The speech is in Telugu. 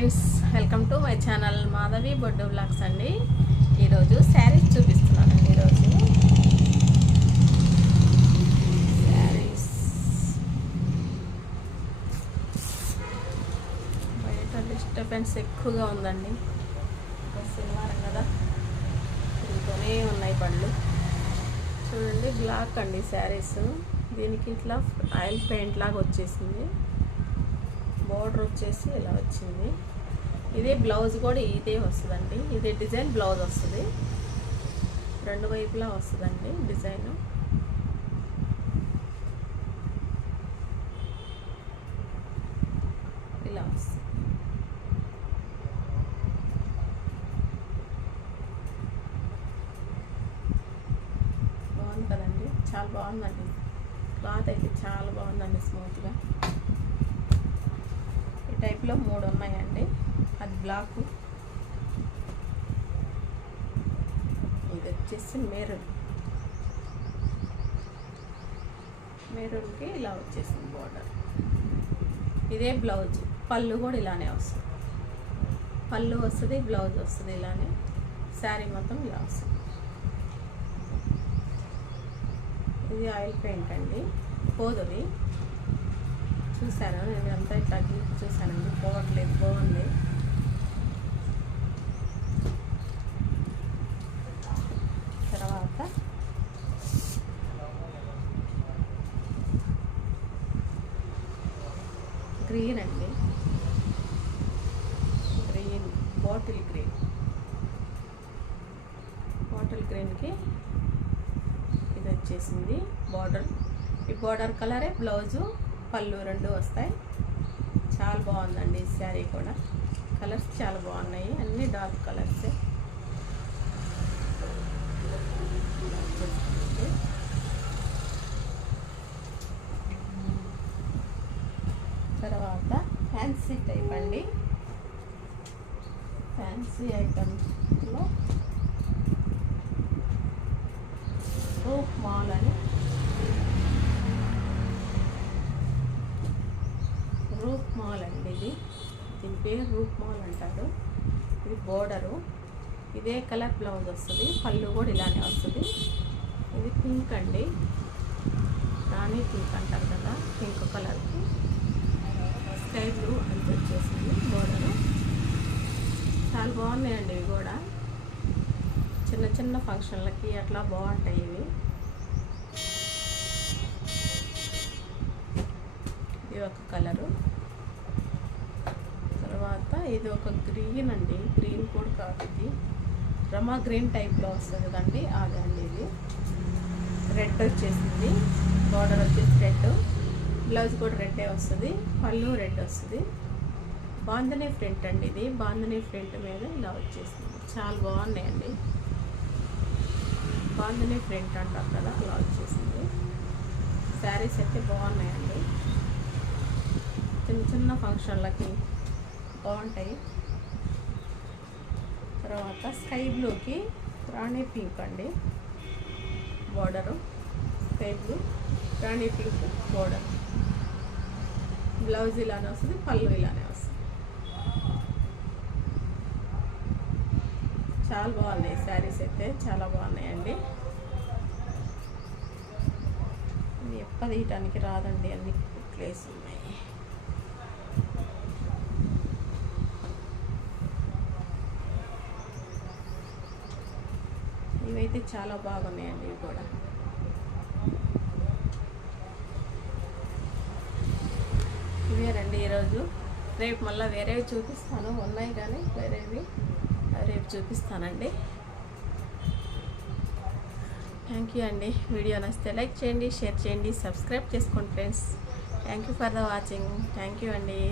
Friends, welcome to my channel Madhavi Boddu blogs అండి. ఈరోజు శారీస్ చూపిస్తున్నానండి. ఈరోజు శారీస్ బయట డిస్టర్బెన్స్ ఎక్కువగా ఉందండి. శనివారం కదా, తిరుగుతూనే ఉన్నాయి పళ్ళు. చూడండి, బ్లాక్ అండి శారీస్. దీనికి ఇట్లా ఆయిల్ పెయింట్ లాగా వచ్చేసింది. బోర్డర్ వచ్చేసి ఇలా వచ్చింది. ఇదే బ్లౌజ్ కూడా ఇదే వస్తుందండి. ఇదే డిజైన్ బ్లౌజ్ వస్తుంది. రెండు వైపులా వస్తుందండి డిజైన్. ఇలా వస్తుంది. బాగుంది కదండి, చాలా బాగుందండి. క్లాత్ అయితే చాలా బాగుందండి, స్మూత్గా. టైప్లో 3 ఉన్నాయండి. అది బ్లాక్, ఇది వచ్చేసి మెరూన్కి ఇలా వచ్చేసింది బోర్డర్. ఇదే బ్లౌజ్. పళ్ళు కూడా ఇలానే వస్తుంది. పళ్ళు వస్తుంది, బ్లౌజ్ వస్తుంది ఇలానే. శారీ మొత్తం ఇలా వస్తుంది. ఇది ఆయిల్ పెయింట్ అండి, పోదుది. చూశాను నేను, అంతా ఇట్లా చూశానండి. పోవట్లేదు, బాగుంది. తర్వాత గ్రీన్ అండి, గ్రీన్ బాటిల్ గ్రీన్కి ఇది వచ్చేసింది బార్డర్. ఈ బార్డర్ కలరే బ్లౌజు, పళ్ళు రెండు వస్తాయి. చాలా బాగుందండి ఈ శారీ కూడా. కలర్స్ చాలా బాగున్నాయి, అన్నీ డార్క్ కలర్సే. తర్వాత ఫ్యాన్సీ టైప్ అండి. ఫ్యాన్సీ ఐటమ్స్లో రూప్ మాల్ అని, రూప్ మాల్ అండి. దీని పేరు రూప్ మాల్ అంటారు. ఇది బోర్డరు, ఇదే కలర్ బ్లౌజ్ వస్తుంది. పళ్ళు కూడా ఇలానే వస్తుంది. ఇది పింక్ అండి, రాణి పింక్ అంటారు కదా, పింక్ కలర్కి స్కై బ్లూ అంత వచ్చేసింది బోర్డరు. చాలా బాగున్నాయండి ఇవి కూడా. చిన్న చిన్న ఫంక్షన్లకి అట్లా బాగుంటాయి ఇవి. ఇది ఒక కలరు. తర్వాత ఇది ఒక గ్రీన్ అండి, గ్రీన్ కూడా కాదు, ఇది రమా గ్రీన్ టైప్లో వస్తుంది కదండి, అదండి. ఇది రెడ్ వచ్చేసింది, బార్డర్ వచ్చేసి రెడ్, బ్లౌజ్ కూడా రెడ్డే వస్తుంది, పళ్ళు రెడ్ వస్తుంది. బాంధనీ ప్రింట్ అండి ఇది. బాంధనీ ప్రింట్ మీద ఇలా వచ్చేసింది. చాలా బాగున్నాయండి. బాంధనీ ప్రింట్ అంటారు కదా, అలా వచ్చేసింది. శారీస్ అయితే బాగున్నాయండి. చిన్న చిన్న ఫంక్షన్లకి బాగుంటాయి. తర్వాత స్కై బ్లూకి రాణి పింక్ అండి బోర్డరు. స్కై బ్లూ, రాణి పింక్ బోర్డర్. బ్లౌజ్ ఇలానే వస్తుంది, పళ్ళు ఇలానే వస్తుంది. చాలా బాగున్నాయి శారీస్ అయితే, చాలా బాగున్నాయండి. ఎప్పదీయటానికి రాదండి, అన్ని ప్లేస్ ఉన్నాయి. ఇవైతే చాలా బాగున్నాయండి ఇవి కూడా. ఇవేనండి ఈరోజు. రేపు మళ్ళీ వేరేవి చూపిస్తాను, ఉన్నాయి కానీ వేరేవి రేపు చూపిస్తానండి. థ్యాంక్ యూ అండి. వీడియో నచ్చితే లైక్ చేయండి, షేర్ చేయండి, సబ్స్క్రైబ్ చేసుకోండి friends. Thank you for the watching. Thank you అండి.